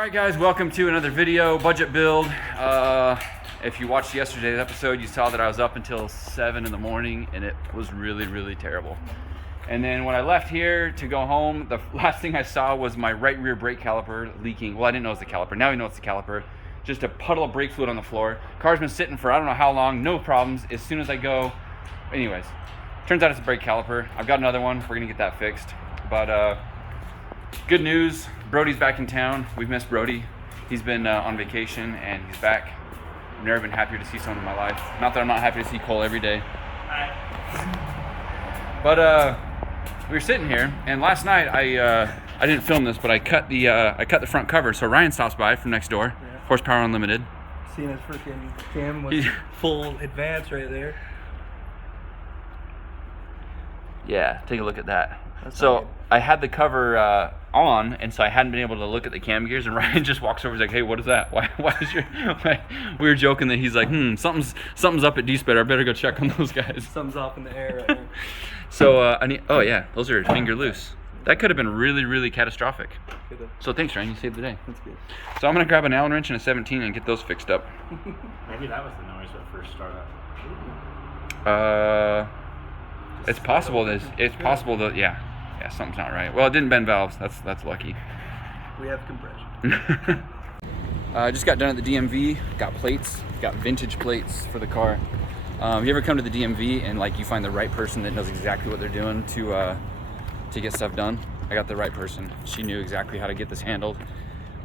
Alright guys, welcome to another video, budget build. If you watched yesterday's episode, you saw that I was up until 7 in the morning and it was really terrible. And then when I left here to go home, the last thing I saw was my right rear brake caliper leaking. Well, I didn't know it was the caliper. Now we know it's the caliper. Just a puddle of brake fluid on the floor. Car's been sitting for I don't know how long, no problems. As soon as I go, anyways, turns out it's a brake caliper. I've got another one. We're gonna get that fixed. But good news, Brody's back in town. We've missed Brody. He's been on vacation and he's back. I've never been happier to see someone in my life. Not that I'm not happy to see Cole every day. But we were sitting here, and last night I didn't film this, but I cut the front cover. So Ryan stops by from next door, yeah. Horsepower Unlimited. Seeing his freaking cam was full advance right there. Yeah, take a look at that. So I had the cover on, and so I hadn't been able to look at the cam gears, and Ryan just walks over and is like, hey, what is that? Why is your... We were joking that he's like, something's up at D-Sped. I better go check on those guys. Something's off in the air right now. So I need... Oh, yeah, those are finger loose. That could have been really catastrophic. So thanks, Ryan. You saved the day. That's good. So I'm going to grab an Allen wrench and a 17 and get those fixed up. Maybe that was the noise that first started up. It's possible that yeah, something's not right. Well, it didn't bend valves. That's lucky. We have compression. I just got done at the DMV. Got plates. Got vintage plates for the car. You ever come to the DMV and like you find the right person that knows exactly what they're doing to get stuff done? I got the right person. She knew exactly how to get this handled.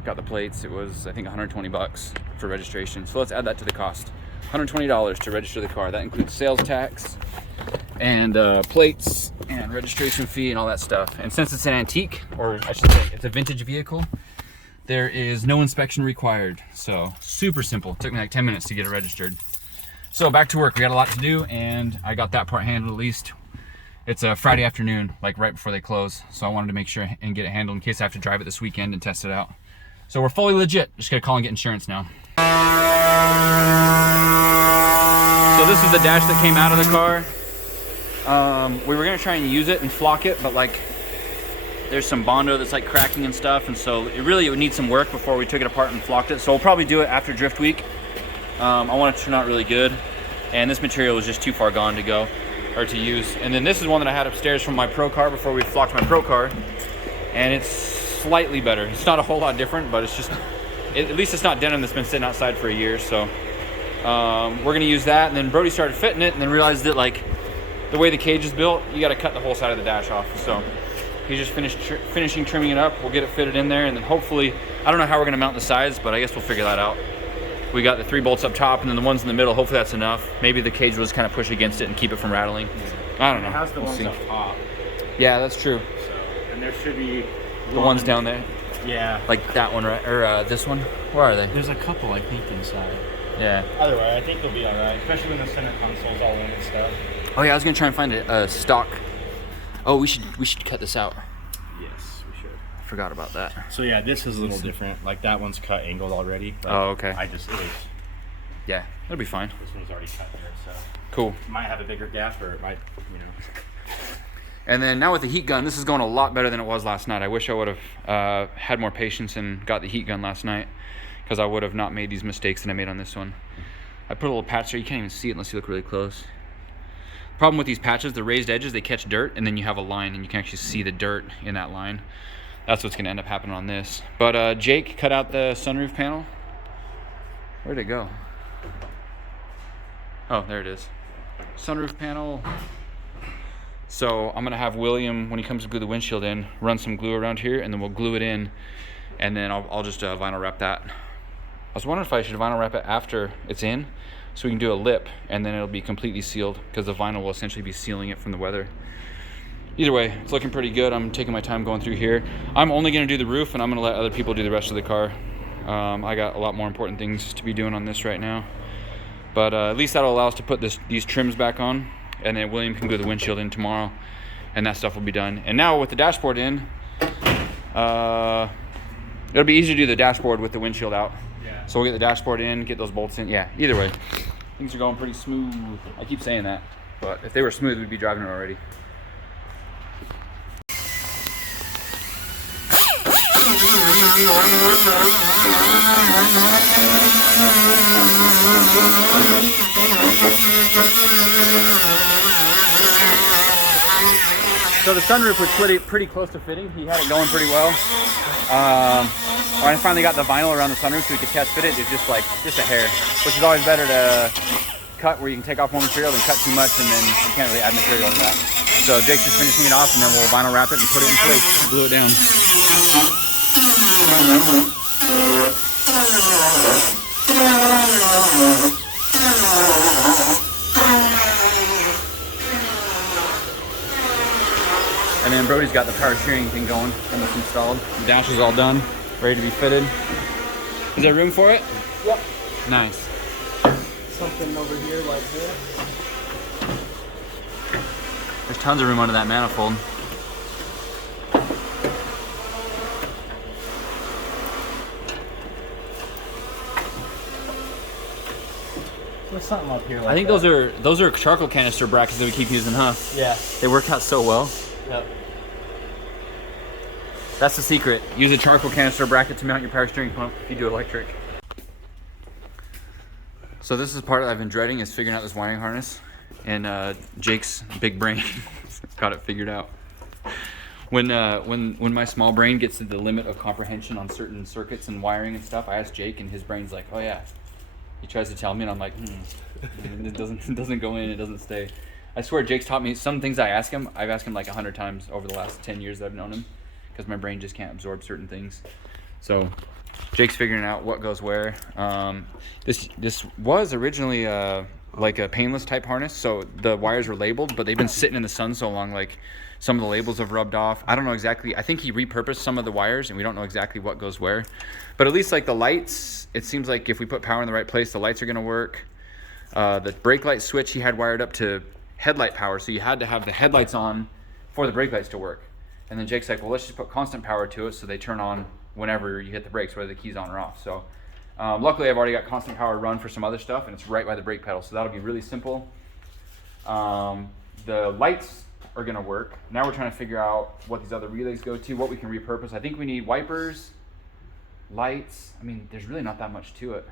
Got the plates. It was I think 120 bucks for registration. So let's add that to the cost. $120 to register the car. That includes sales tax and plates and registration fee and all that stuff. And since it's an antique, or I should say it's a vintage vehicle, there is no inspection required. So super simple. It took me like 10 minutes to get it registered. So back to work. We got a lot to do, and I got that part handled at least. It's a Friday afternoon, like right before they close. So I wanted to make sure and get it handled in case I have to drive it this weekend and test it out. So we're fully legit. Just gotta call and get insurance now. So this is the dash that came out of the car. We were gonna try and use it and flock it, but like there's some Bondo that's like cracking and stuff, and so it would need some work before we took it apart and flocked it. So we'll probably do it after Drift Week. I want it to turn out really good, and this material was just too far gone to go or to use. And then this is one that I had upstairs from my Pro car before we flocked my Pro car, and it's slightly better. It's not a whole lot different, but it's just at least it's not denim that's been sitting outside for a year. So we're gonna use that. And then Brody started fitting it and then realized that like the way the cage is built, you got to cut the whole side of the dash off. So he's just finishing trimming it up. We'll get it fitted in there, and then hopefully, I don't know how we're gonna mount the sides, but I guess we'll figure that out. We got the 3 bolts up top and then the ones in the middle. Hopefully that's enough. Maybe the cage will just kind of push against it and keep it from rattling. I don't know. It has the ones up top. Yeah, that's true. So, and there should be the ones down there. Yeah. Like that one, right? Or this one? Where are they? There's a couple, I think, inside. Yeah. Either way, I think they'll be all right, especially when the center console's all in and stuff. Oh yeah, I was gonna try and find a stock. Oh, we should cut this out. Yes, we should. I forgot about that. So yeah, this is a little different. Like that one's cut angled already. Oh, okay. Yeah, that'll be fine. This one's already cut there, so. Cool. It might have a bigger gap, or it might, you know. And then now with the heat gun, this is going a lot better than it was last night. I wish I would have had more patience and got the heat gun last night, because I would have not made these mistakes that I made on this one. I put a little patch there. You can't even see it unless you look really close. Problem with these patches, the raised edges, they catch dirt, and then you have a line, and you can actually see the dirt in that line. That's what's going to end up happening on this. But Jake cut out the sunroof panel. Where'd it go? Oh, there it is. Sunroof panel. So I'm gonna have William, when he comes to glue the windshield in, run some glue around here, and then we'll glue it in, and then I'll just vinyl wrap that. I was wondering if I should vinyl wrap it after it's in, so we can do a lip, and then it'll be completely sealed, because the vinyl will essentially be sealing it from the weather. Either way, it's looking pretty good. I'm taking my time going through here. I'm only gonna do the roof, and I'm gonna let other people do the rest of the car. I got a lot more important things to be doing on this right now. But at least that'll allow us to put these trims back on, and then William can glue the windshield in tomorrow, and that stuff will be done. And now with the dashboard in, it'll be easy to do the dashboard with the windshield out. Yeah. So we'll get the dashboard in, get those bolts in. Yeah, either way, things are going pretty smooth. I keep saying that, but if they were smooth, we'd be driving it already. So the sunroof was pretty close to fitting. He had it going pretty well. I finally got the vinyl around the sunroof so we could test fit it. It's just a hair, which is always better to cut where you can take off more material than cut too much and then you can't really add material to that. So Jake's just finishing it off and then we'll vinyl wrap it and put it in place. Glue it down. And then Brody's got the power steering thing going, almost installed. The dash is all done, ready to be fitted. Is there room for it? Yep. Nice. Something over here like this. There's tons of room under that manifold. There's something up here like I think that. those are charcoal canister brackets that we keep using, huh? Yeah. They work out so well. Yep. That's the secret. Use a charcoal canister bracket to mount your power steering pump if you do electric. So this is part I've been dreading, is figuring out this wiring harness. And Jake's big brain got it figured out. When my small brain gets to the limit of comprehension on certain circuits and wiring and stuff, I ask Jake and his brain's like, oh yeah. He tries to tell me and I'm like, it doesn't go in, it doesn't stay. I swear Jake's taught me some things I've asked him like 100 times over the last 10 years that I've known him, because my brain just can't absorb certain things. So Jake's figuring out what goes where. This was originally like a painless type harness, so the wires were labeled, but they've been sitting in the sun so long, like some of the labels have rubbed off. I don't know exactly. I think he repurposed some of the wires and we don't know exactly what goes where, but at least like the lights, it seems like if we put power in the right place, the lights are gonna work. The brake light switch he had wired up to headlight power, so you had to have the headlights on for the brake lights to work. And then Jake's like, well, let's just put constant power to it so they turn on whenever you hit the brakes, whether the key's on or off. So luckily I've already got constant power run for some other stuff and it's right by the brake pedal, so that'll be really simple. The lights are gonna work. Now we're trying to figure out what these other relays go to, what we can repurpose. I think we need wipers, lights. I mean, there's really not that much to it.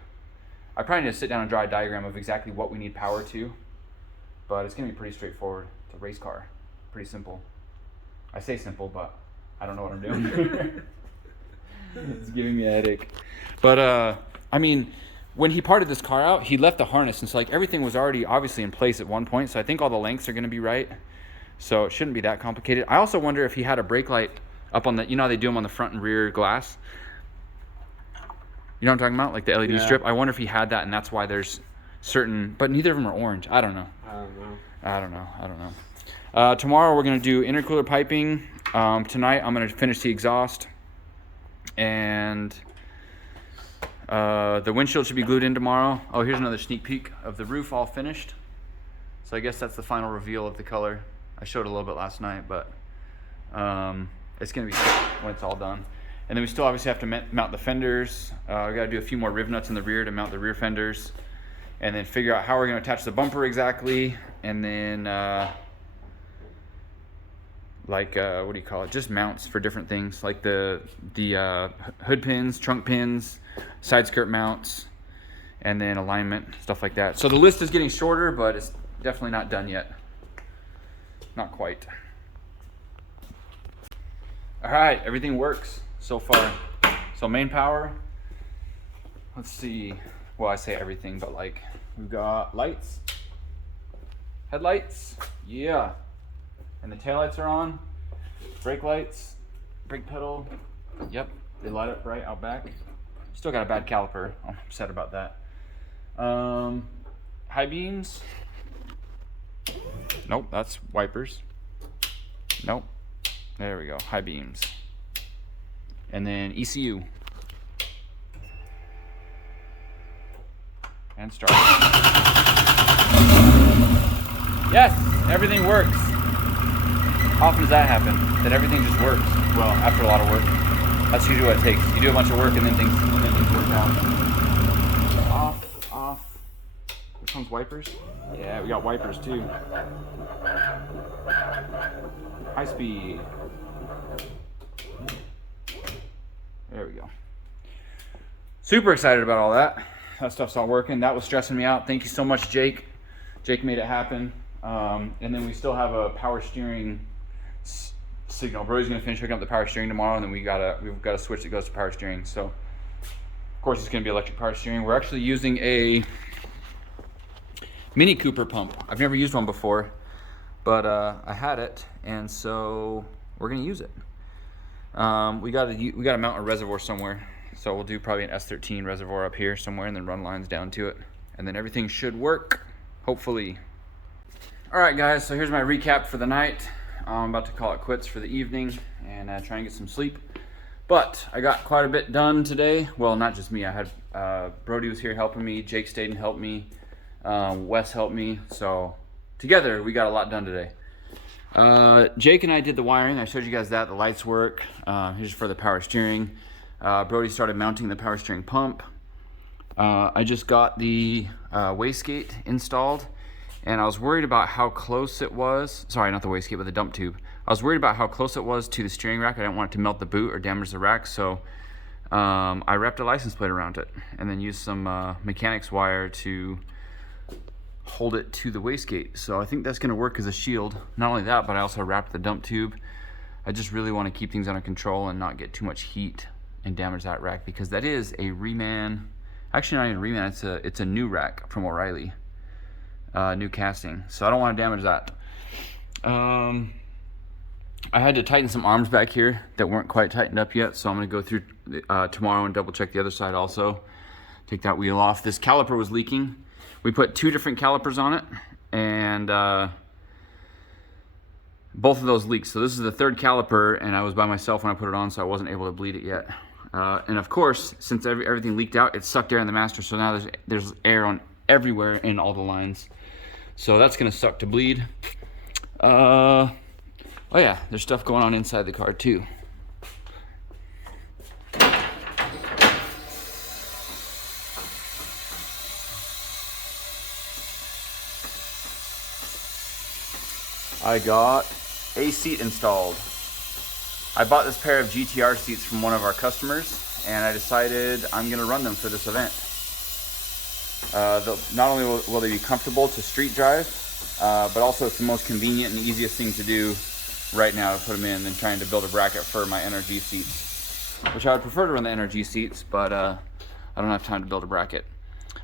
I probably need to sit down and draw a diagram of exactly what we need power to, but it's gonna be pretty straightforward. It's a race car, pretty simple. I say simple, but I don't know what I'm doing. It's giving me a headache. But I mean, when he parted this car out, he left the harness, and so like everything was already obviously in place at one point, so I think all the lengths are gonna be right. So it shouldn't be that complicated. I also wonder if he had a brake light up on the, you know how they do them on the front and rear glass? You know what I'm talking about? Like the LED strip? I wonder if he had that and that's why there's certain, but neither of them are orange. I don't know. I don't know. Tomorrow we're gonna do intercooler piping. Tonight I'm gonna finish the exhaust. And the windshield should be glued in tomorrow. Oh, here's another sneak peek of the roof all finished. So I guess that's the final reveal of the color. I showed a little bit last night, but it's gonna be sick when it's all done. And then we still obviously have to mount the fenders. We gotta do a few more riv nuts in the rear to mount the rear fenders, and then figure out how we're gonna attach the bumper exactly. And then what do you call it? Just mounts for different things, like the hood pins, trunk pins, side skirt mounts, and then alignment, stuff like that. So the list is getting shorter, but it's definitely not done yet. Not quite. All right, everything works so far. So main power, let's see. Well, I say everything, but like we've got lights, headlights, yeah. And the taillights are on, brake lights, brake pedal, yep, they light up right out back. Still got a bad caliper, I'm upset about that. High beams, nope, that's wipers. Nope, there we go, high beams. And then ECU. And start. Yes, everything works. How often does that happen? That everything just works? Well, after a lot of work. That's usually what it takes. You do a bunch of work and then things work out. Off. Which one's wipers? Yeah, we got wipers too. High speed. There we go. Super excited about all that. That stuff's all working. That was stressing me out. Thank you so much, Jake. Jake made it happen. And then we still have a power steering signal. Brody's gonna finish hooking up the power steering tomorrow, and then we've got a switch that goes to power steering. So of course it's gonna be electric power steering. We're actually using a Mini Cooper pump. I've never used one before, but I had it, and so we're gonna use it. We gotta mount a reservoir somewhere, so we'll do probably an S13 reservoir up here somewhere, and then run lines down to it, and then everything should work, hopefully. All right, guys. So here's my recap for the night. I'm about to call it quits for the evening and try and get some sleep. But I got quite a bit done today. Well, not just me. I had Brody was here helping me. Jake stayed and helped me. Wes helped me. So together we got a lot done today. Jake and I did the wiring. I showed you guys that. The lights work. Here's for the power steering. Brody started mounting the power steering pump. I just got the wastegate installed. And I was worried about how close it was. Sorry, not the wastegate, but the dump tube. I was worried about how close it was to the steering rack. I didn't want it to melt the boot or damage the rack, so I wrapped a license plate around it and then used some mechanics wire to hold it to the wastegate. So I think that's gonna work as a shield. Not only that, but I also wrapped the dump tube. I just really wanna keep things under control and not get too much heat and damage that rack, because that is a reman. Actually, not even reman, it's a new rack from O'Reilly. New casting, so I don't want to damage that. I had to tighten some arms back here that weren't quite tightened up yet, so I'm going to go through tomorrow and double check the other side also. Take that wheel off. This caliper was leaking. We put 2 different calipers on it, and both of those leaked. So this is the 3rd caliper, and I was by myself when I put it on, so I wasn't able to bleed it yet. And of course, since everything leaked out, it sucked air in the master, so now there's air on everywhere in all the lines. So that's gonna suck to bleed. Oh yeah, there's stuff going on inside the car too. I got a seat installed. I bought this pair of GTR seats from one of our customers, and I decided I'm gonna run them for this event. Not only will they be comfortable to street drive, but also it's the most convenient and easiest thing to do right now to put them in than trying to build a bracket for my NRG seats, which I would prefer to run the NRG seats, but I don't have time to build a bracket.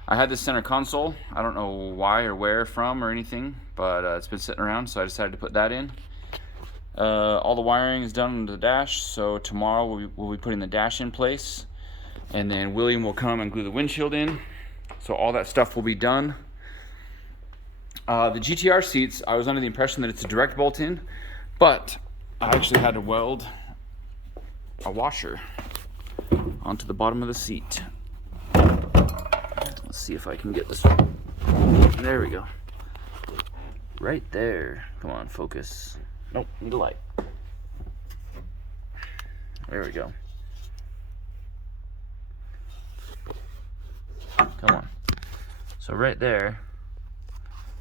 I had this center console. I don't know why or where from or anything, but it's been sitting around, so I decided to put that in. All the wiring is done on the dash, so tomorrow we'll be putting the dash in place, and then William will come and glue the windshield in. So all that stuff will be done. The GTR seats, I was under the impression that it's a direct bolt in, but I actually had to weld a washer onto the bottom of the seat. Let's see if I can get this. There we go. Right there. Come on, focus. Nope, need a light. There we go. Come on. So right there,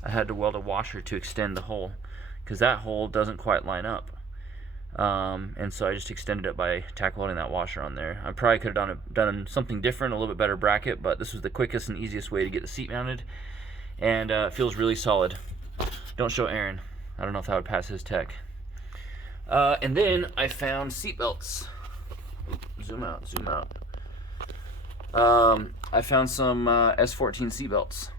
I had to weld a washer to extend the hole, because that hole doesn't quite line up. And so I just extended it by tack welding that washer on there. I probably could have done something different, a little bit better bracket, but this was the quickest and easiest way to get the seat mounted, and it feels really solid. Don't show Aaron. I don't know if that would pass his tech. And then I found seat belts. Zoom out, zoom out. I found some S14 seat belts.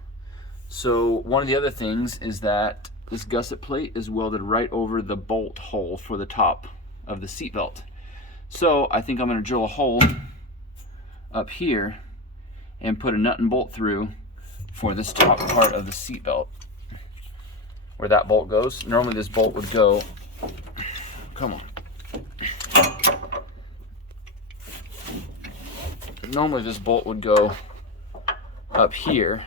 So one of the other things is that this gusset plate is welded right over the bolt hole for the top of the seat belt. So I think I'm going to drill a hole up here and put a nut and bolt through for this top part of the seat belt, where that bolt goes. Normally this bolt would go, come on. Normally this bolt would go up here,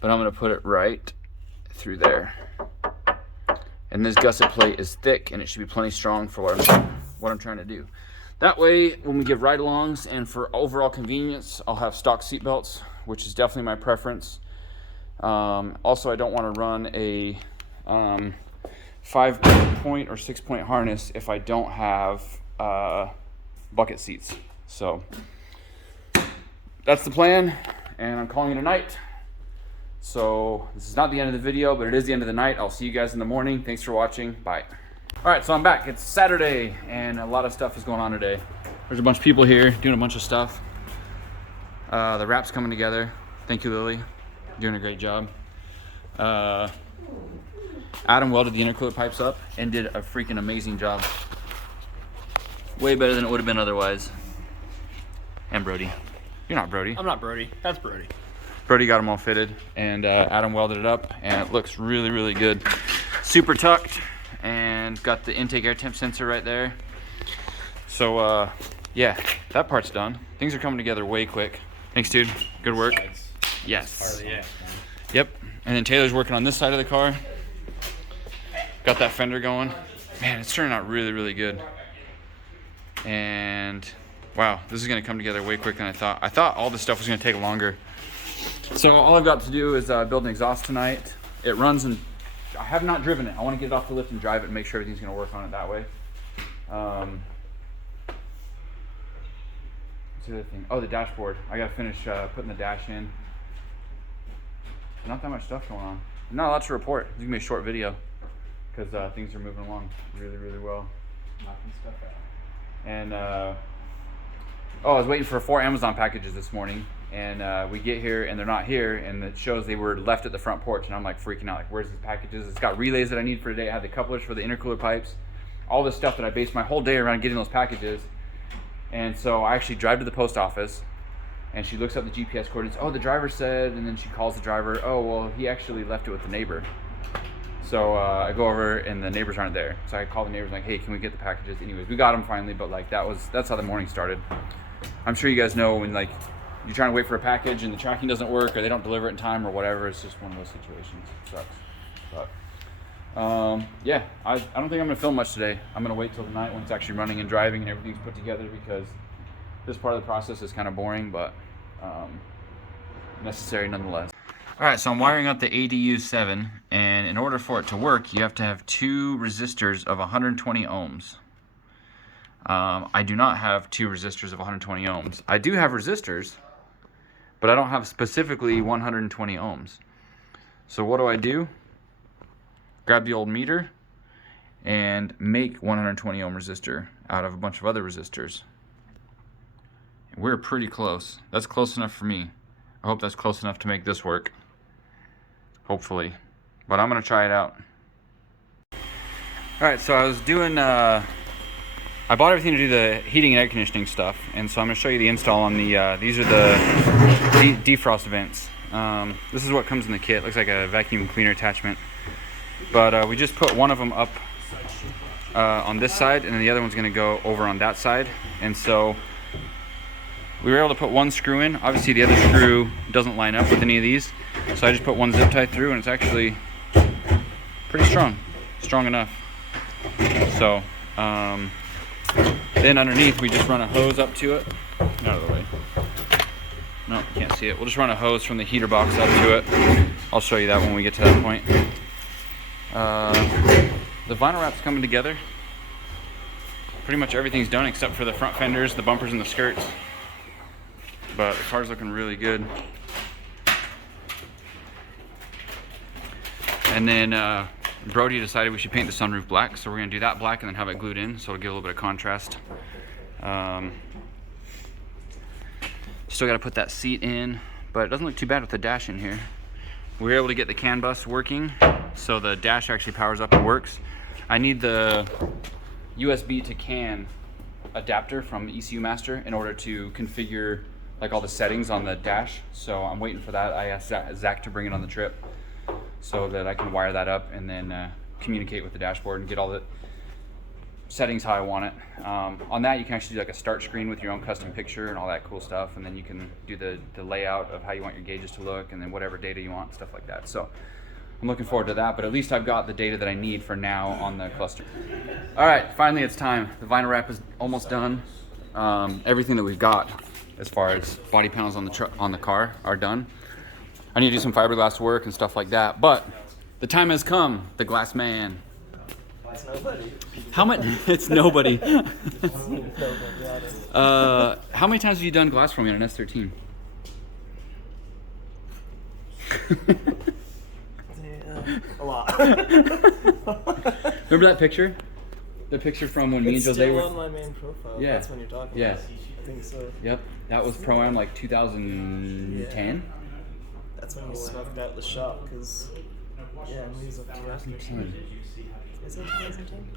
but I'm going to put it right through there. And this gusset plate is thick, and it should be plenty strong for what I'm trying to do. That way, when we give ride-alongs and for overall convenience, I'll have stock seat belts, which is definitely my preference. Also, I don't want to run a 5-point or 6-point harness if I don't have bucket seats. So that's the plan, and I'm calling it a night. So this is not the end of the video, but it is the end of the night. I'll see you guys in the morning. Thanks for watching. Bye. All right, so I'm back. It's Saturday, and a lot of stuff is going on today. There's a bunch of people here doing a bunch of stuff. The wrap's coming together. Thank you, Lily. You're doing a great job. Adam welded the intercooler pipes up and did a freaking amazing job. Way better than it would have been otherwise. And Brody. You're not Brody. I'm not Brody. That's Brody. Brody got them all fitted, and Adam welded it up, and it looks really, really good. Super tucked, and got the intake air temp sensor right there. So yeah, that part's done. Things are coming together way quick. Thanks, dude. Good work. Yes. Yeah. Yep. And then Taylor's working on this side of the car. Got that fender going. Man, it's turning out really, really good. And wow, this is gonna come together way quicker than I thought. I thought all this stuff was gonna take longer. So all I've got to do is build an exhaust tonight. It runs, and I have not driven it. I want to get it off the lift and drive it and make sure everything's gonna work on it that way. What's the other thing? Oh, the dashboard. I gotta finish putting the dash in. Not that much stuff going on. Not a lot to report. It's gonna be a short video because things are moving along really, really well. Knocking stuff out. And oh, I was waiting for 4 Amazon packages this morning, and we get here and they're not here, and it shows they were left at the front porch, and I'm like freaking out, like, where's these packages? It's got relays that I need for today. I have the couplers for the intercooler pipes, all this stuff that I based my whole day around getting those packages. And so I actually drive to the post office, and she looks up the GPS coordinates. Oh, the driver said, and then she calls the driver. Oh, well, he actually left it with the neighbor. So I go over, and the neighbors aren't there. So I call the neighbors, like, hey, can we get the packages? Anyways, we got them finally, but like that's how the morning started. I'm sure you guys know when like you're trying to wait for a package and the tracking doesn't work, or they don't deliver it in time, or whatever. It's just one of those situations. It sucks. But yeah, I don't think I'm gonna film much today. I'm gonna wait till the night when it's actually running and driving and everything's put together, because this part of the process is kind of boring, but necessary nonetheless. All right, so I'm wiring up the ADU7, and in order for it to work, you have to have 2 resistors of 120 ohms. I do not have 2 resistors of 120 ohms. I do have resistors, but I don't have specifically 120 ohms. So what do? Grab the old meter and make 120 ohm resistor out of a bunch of other resistors. We're pretty close. That's close enough for me. I hope that's close enough to make this work. Hopefully. But I'm gonna try it out. Alright, so I was doing, I bought everything to do the heating and air conditioning stuff, and so I'm gonna show you the install on the, these are the defrost vents. This is what comes in the kit. Looks like a vacuum cleaner attachment. But we just put one of them up on this side, and then the other one's gonna go over on that side. And so we were able to put one screw in. Obviously the other screw doesn't line up with any of these, so I just put one zip tie through, and it's actually pretty strong enough. So then underneath we just run a hose up to it. Out of the way. No, you can't see it. We'll just run a hose from the heater box up to it. I'll show you that when we get to that point. The vinyl wrap's coming together. Pretty much everything's done except for the front fenders, the bumpers, and the skirts. But the car's looking really good. And then Brody decided we should paint the sunroof black, so we're gonna do that black and then have it glued in, so it'll give a little bit of contrast. Still gotta put that seat in, but it doesn't look too bad with the dash in here. We were able to get the CAN bus working, so the dash actually powers up and works. I need the USB to CAN adapter from ECU Master in order to configure like all the settings on the dash, so I'm waiting for that. I asked Zach to bring it on the trip so that I can wire that up and then communicate with the dashboard and get all the settings how I want it. On that you can actually do like a start screen with your own custom picture and all that cool stuff, and then you can do the layout of how you want your gauges to look and then whatever data you want, stuff like that. So I'm looking forward to that, but at least I've got the data that I need for now on the cluster. All right, finally it's time. The vinyl wrap is almost done. Everything that we've got as far as body panels on the car are done. I need to do some fiberglass work and stuff like that, but the time has come. The glass man It's nobody. How much? It's nobody. It's nobody, honest. How many times have you done glass for me on an S13? A lot. Remember that picture? The picture from when me and It's Jose still were. on my main profile. Yeah. That's when you're talking Yeah. about. I think so. Yep, that was Pro-Am like 2010. That's when we smoked out the shop, because, yeah, we was up to 2010. Is it 2010?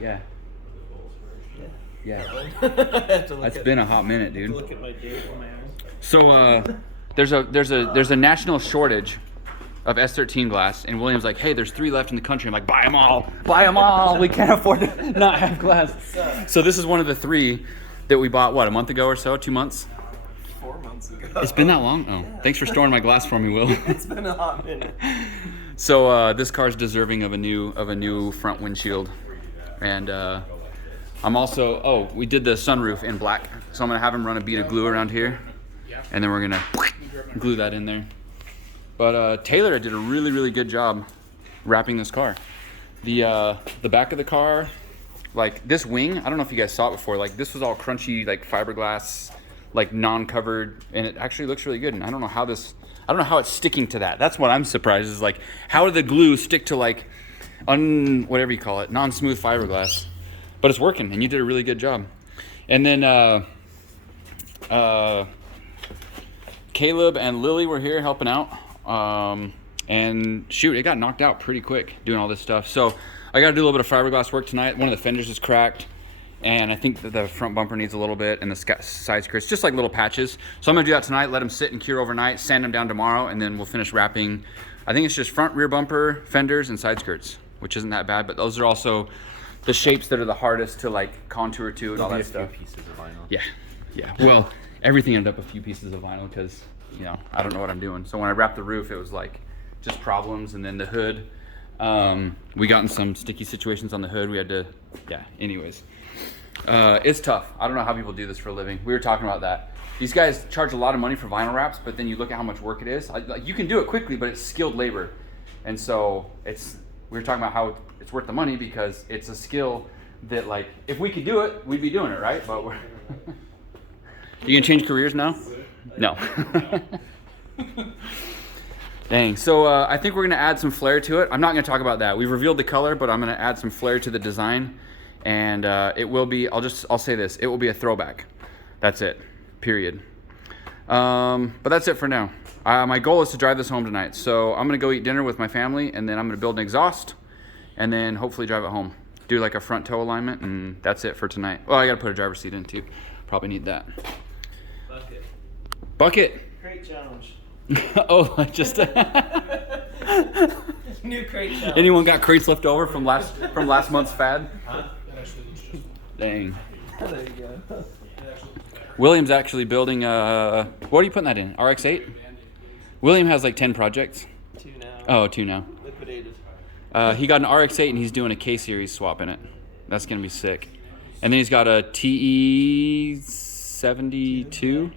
Yeah, Yeah. yeah. I have to look That's at, been a hot minute, dude. look at my date on my own. So there's a national shortage of S13 glass, and William's like, hey, there's 3 left in the country. I'm like, buy them all. We can't afford to not have glass. So this is one of the 3 that we bought, what, a month ago or so, 2 months? 4 months ago. It's been that long? Oh, Yeah. thanks for storing my glass for me, Will. It's been a hot minute. So this car's deserving of a new front windshield, and I'm also we did the sunroof in black, so I'm gonna have him run a bead of glue around here, and then we're gonna glue that in there. But Taylor did a really good job wrapping this car. The back of the car, like this wing, I don't know if you guys saw it before. Like this was all crunchy, like fiberglass, like non-covered, and it actually looks really good. And I don't know how it's sticking to that. That's what I'm surprised is like, how did the glue stick to like whatever you call it, non-smooth fiberglass? But it's working, and you did a really good job. And then Caleb and Lily were here helping out. And shoot, it got knocked out pretty quick doing all this stuff. So I got to do a little bit of fiberglass work tonight. One of the fenders is cracked, and I think that the front bumper needs a little bit, and the side skirts, just like little patches. So I'm gonna do that tonight, let them sit and cure overnight, sand them down tomorrow, and then we'll finish wrapping. I think it's just front, rear bumper, fenders, and side skirts, which isn't that bad, but those are also the shapes that are the hardest to like contour to and all that stuff. Pieces of vinyl. Yeah. Well, everything ended up a few pieces of vinyl because, you know, I don't know what I'm doing. So when I wrapped the roof, it was like just problems. And then the hood, we got in some sticky situations on the hood. We had to, anyways. It's tough. I don't know how people do this for a living. We were talking about that. These guys charge a lot of money for vinyl wraps, but then you look at how much work it is. Like, you can do it quickly, but it's skilled labor. And so we were talking about how it's worth the money because it's a skill that, like, if we could do it, we'd be doing it, right? But we're You gonna change careers now? No. Dang. So I think we're gonna add some flair to it. I'm not gonna talk about that. We've revealed the color, but I'm gonna add some flair to the design, and it will be. I'll say this. It will be a throwback. That's it. Period. But that's it for now. My goal is to drive this home tonight. So I'm gonna go eat dinner with my family, and then I'm gonna build an exhaust, and then hopefully drive it home. Do like a front toe alignment, and that's it for tonight. Well, I gotta put a driver's seat in too. Probably need that. Bucket. Crate challenge. Oh, just New crate challenge. anyone got crates left over from last month's fad? Dang. There you go. William's actually building what are you putting that in? RX-8? William has like 10 projects. 2 now. Oh, 2 now. Liquidated. He got an RX-8 and he's doing a K-Series swap in it. That's gonna be sick. And then he's got a TE72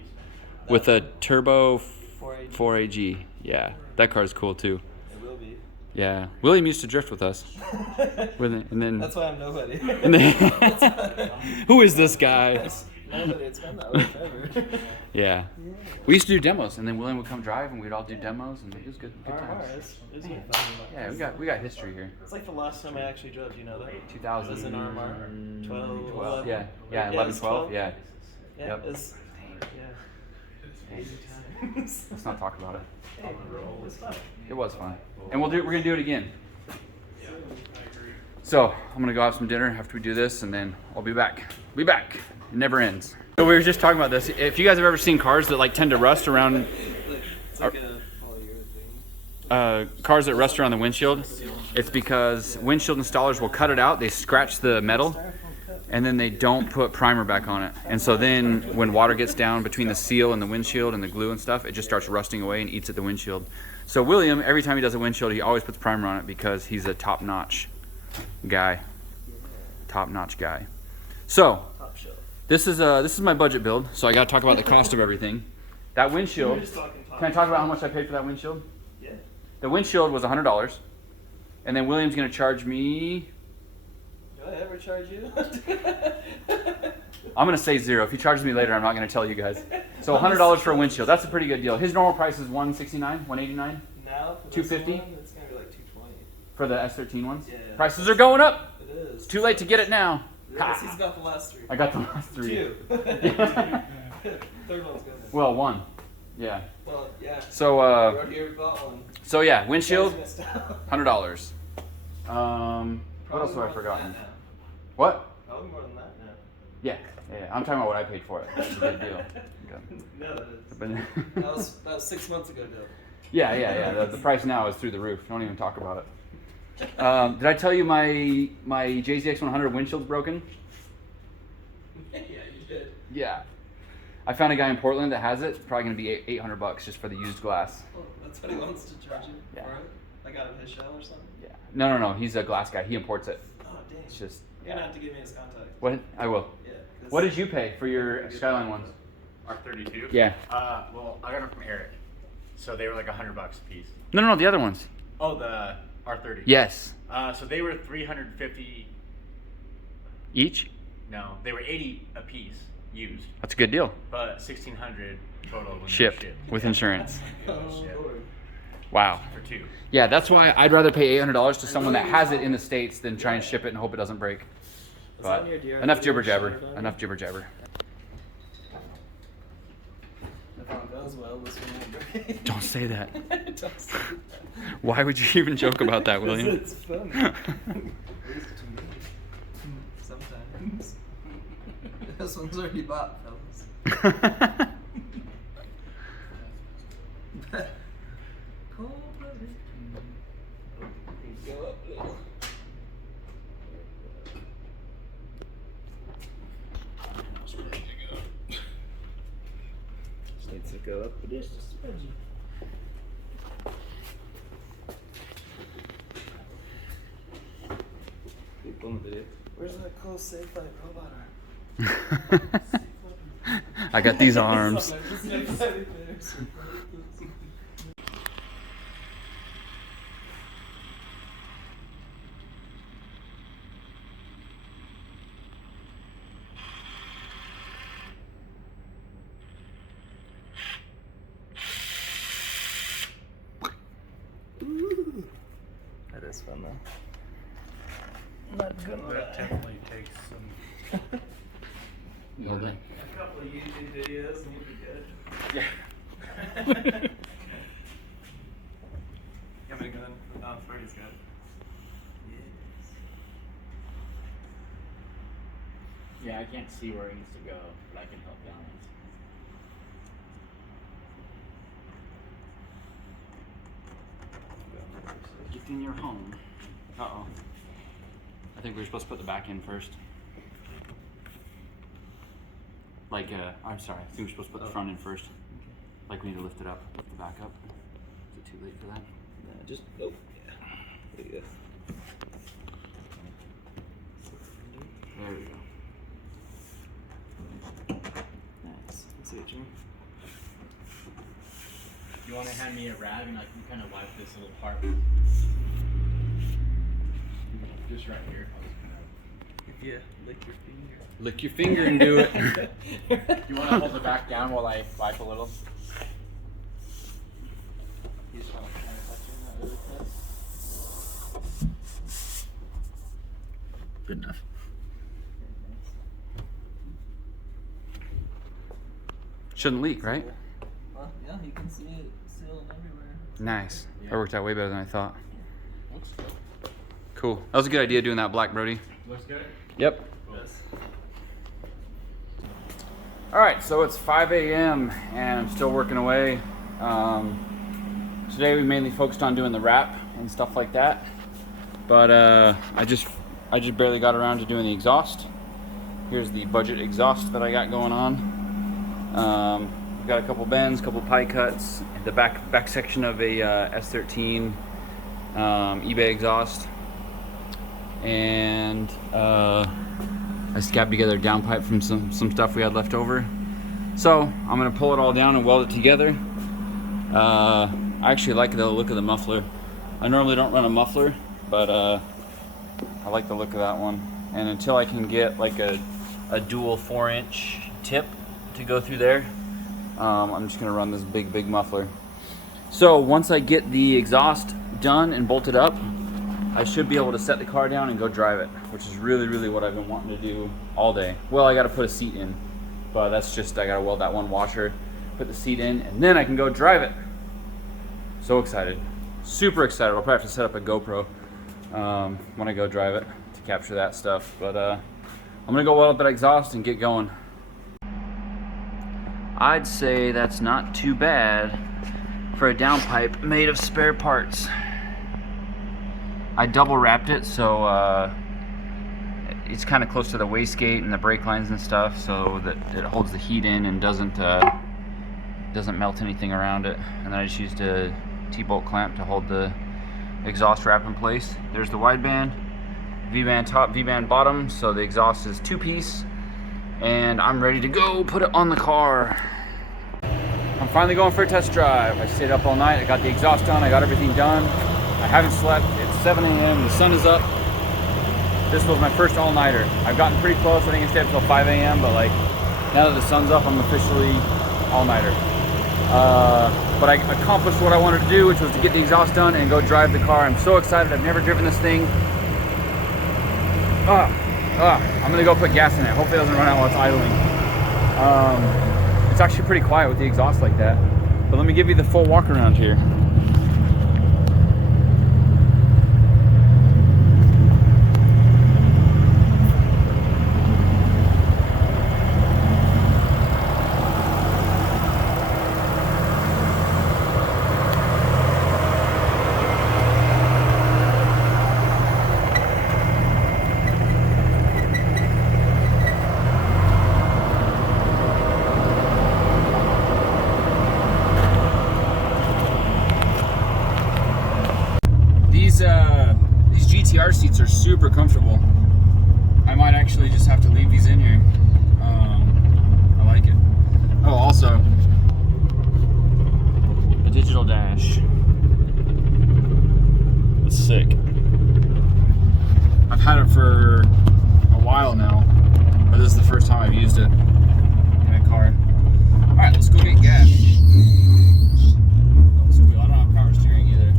with a turbo 4AG. Yeah, that car's cool too. It will be. Yeah, William used to drift with us. And then That's why I'm nobody. and then who is this guy? Nobody. It's been that way forever. Yeah, we used to do demos, and then William would come drive, and we'd all do demos, and it was good times. It's been fun. Yeah, we got history here. It's like the last time I actually drove. You know that? 2000. It was in RMR. 12. 12. Yeah, Yeah, 11, it's 12. Yeah. Yeah. Yep. It's, yeah. Hey, Times. let's not talk about it. Hey, it was fun. It was fun, and we're gonna do it again. So I'm gonna go have some dinner after we do this, and then I'll be back. Be back. It never ends. So we were just talking about this. If you guys have ever seen cars that like tend to rust around, It's like a polyurethane. cars that rust around the windshield, it's because windshield installers will cut it out. They scratch the metal, and then they don't put primer back on it. And so then when water gets down between the seal and the windshield and the glue and stuff, it just starts rusting away and eats at the windshield. So William, every time he does a windshield, he always puts primer on it because he's a top-notch guy. Top-notch guy. So Top shelf. this is my budget build. So I got to talk about the cost of everything. That windshield. We're just talking top Can I talk about how much I paid for that windshield? Yeah. The windshield was $100, and then William's going to charge me I ever charge you? I'm gonna say 0. If he charges me later, I'm not gonna tell you guys. So $100 for a windshield. That's a pretty good deal. His normal price is $169, $189 Now for $250? this one, it's gonna be like $220. for the S13 ones. Yeah. Prices are going up. It is. It's too late to get it now. Yes, he's got the last 3. I got the last 3. 2. Third one's good. Well, 1. Yeah. Well, yeah. So We're here, we bought one. so yeah, windshield, Guys missed out. $100. What Probably else have more I than forgotten? that now. What? Probably more than that now. Yeah. I'm talking about what I paid for it. That's a big deal. Okay. No, that is. But- That was 6 months ago, Bill. yeah. The price now is through the roof. Don't even talk about it. Did I tell you my JZX100 windshield's broken? Yeah, you did. Yeah. I found a guy in Portland that has it. It's probably gonna be $800 just for the used glass. Oh, that's what he wants to charge you Yeah. for it? Like out of his shell or something? Yeah. No. He's a glass guy. He imports it. Oh, dang. It's just. You're gonna have to give me his contact. What? I will. Yeah. 'cause- What did you pay for your Skyline ones? R32? Yeah. Well, I got them from Eric. So they were like $100 a piece. No, the other ones. Oh, the R30? Yes. So they were 350 Each? No, they were 80 a piece used, That's a good deal. but 1,600 total when Shipped they were shipped. with insurance. Oh, Lord. Wow. For 2. Yeah, that's why I'd rather pay $800 to someone that has it in the States than try and ship it and hope it doesn't break. Is But that your DR enough jibber video jabber. showed on Enough it? jibber jabber. If all goes well, this one won't break. Don't say that. Don't say that. Why would you even joke about that, William? It's funny. At least to me. Sometimes. This one's already bought, fellas. Cold-blooded. Go up a little. Just needs to go up just a smidgen. Keep on the video. Where's that cool safe light robot arm? I got these arms. That is fun though. Not gonna That definitely takes some. Hold it. A couple of YouTube videos and you'll be good. Yeah. Give me a gun. Oh, Freddy's got it. Yeah, I can't see where it needs to go, but I can help balance. Get in your home. Uh-oh. I think we were supposed to put the back in first. I'm sorry. I think we're supposed to put the front in first. Like we need to lift it up, lift the back up. Is it too late for that? Just, oh, yeah. There you go. There we go. Nice. Let's see what you mean. You want to hand me a rag and I can kind of wipe this little part? Just right here. I'll just kind If you lick your finger. Lick your finger and do it. of... You want to hold it back down while I wipe a little? You just want to kind of touch in that really quick. Good enough. Shouldn't leak, right? Well, yeah, you can see it sealed everywhere. Nice. That worked out way better than I thought. Looks good. Cool. That was a good idea doing that black, Brody. Looks good? Yep. Yes. All right, so it's 5 a.m. and I'm still working away. Today we mainly focused on doing the wrap and stuff like that, but I just barely got around to doing the exhaust. Here's the budget exhaust that I got going on. We've got a couple bends, a couple pie cuts, the back section of a S13 eBay exhaust, and I scabbed together a downpipe from some stuff we had left over. So I'm gonna pull it all down and weld it together. I actually like the look of the muffler. I normally don't run a muffler, but I like the look of that one. And until I can get like a dual 4-inch tip to go through there, I'm just gonna run this big muffler. So once I get the exhaust done and bolted up, I should be able to set the car down and go drive it, which is really what I've been wanting to do all day. Well, I gotta put a seat in, but that's just, I gotta weld that one washer, put the seat in, and then I can go drive it. So excited, super excited. I'll probably have to set up a GoPro when I go drive it to capture that stuff, but I'm gonna go weld up that exhaust and get going. I'd say that's not too bad for a downpipe made of spare parts. I double wrapped it so it's kind of close to the wastegate and the brake lines and stuff, so that it holds the heat in and doesn't melt anything around it. And then I just used a T-bolt clamp to hold the exhaust wrap in place. There's the wideband, V-band top, V-band bottom, so the exhaust is 2-piece, and I'm ready to go put it on the car. I'm finally going for a test drive. I stayed up all night, I got the exhaust done, I got everything done. I haven't slept, it's 7 a.m., the sun is up. This was my first all-nighter. I've gotten pretty close, I think I stayed up until 5 a.m., but like, now that the sun's up, I'm officially all-nighter. But I accomplished what I wanted to do, which was to get the exhaust done and go drive the car. I'm so excited, I've never driven this thing. I'm gonna go put gas in it. Hopefully it doesn't run out while it's idling. It's actually pretty quiet with the exhaust like that. But let me give you the full walk around here. These GTR seats are super comfortable. I might actually just have to leave these in here. I like it. Oh, also, a digital dash. It's sick. I've had it for a while now, but this is the first time I've used it in a car. All right, let's go get gas. I don't have power steering either.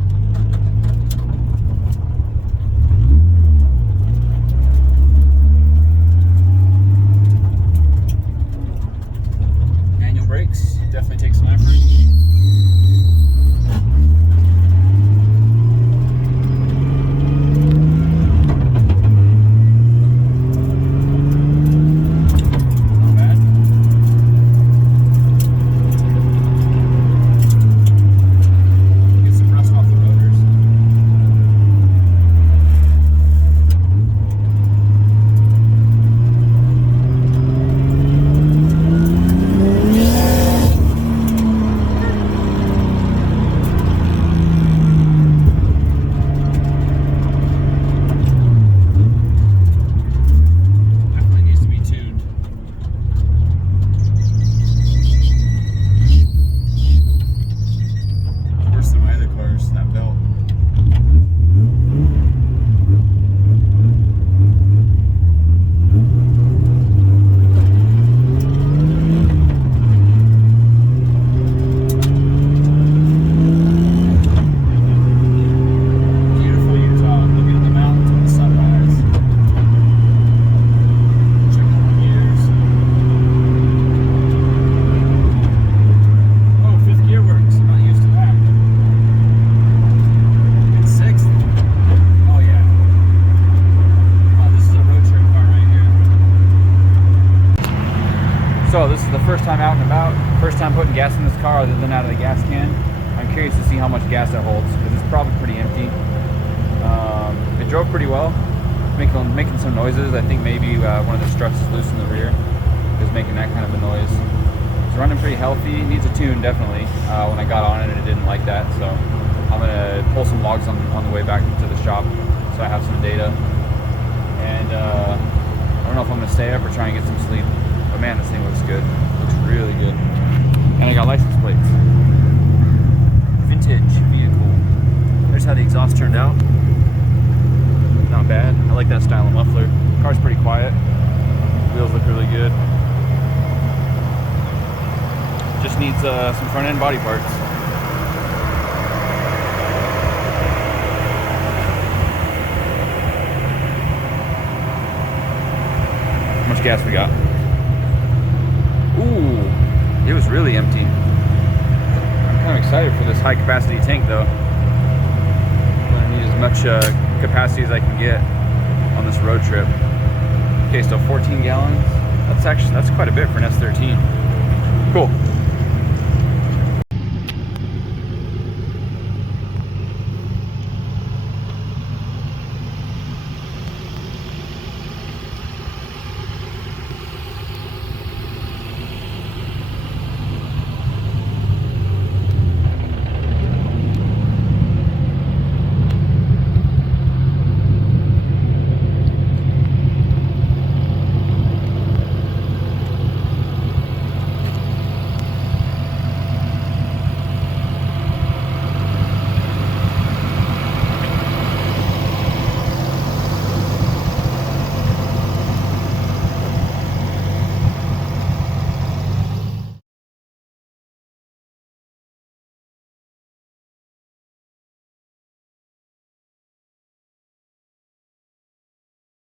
Manual brakes definitely take some effort. So this is the first time out and about, first time putting gas in this car other than out of the gas can. I'm curious to see how much gas it holds, because it's probably pretty empty. It drove pretty well, making some noises. I think maybe one of the struts is loose in the rear, is making that kind of a noise. It's running pretty healthy, needs a tune definitely. When I got on it, it didn't like that, so I'm gonna pull some logs on the way back to the shop so I have some data. And I don't know if I'm gonna stay up or try and get some sleep. But man, this thing looks good. Looks really good. And I got license plates. Vintage vehicle. There's how the exhaust turned out. Not bad. I like that style of muffler. Car's pretty quiet. Wheels look really good. Just needs some front end body parts. How much gas we got? Ooh, it was really empty. I'm kind of excited for this high capacity tank though. I need as much capacity as I can get on this road trip. Okay, so 14 gallons. That's quite a bit for an S13. Cool.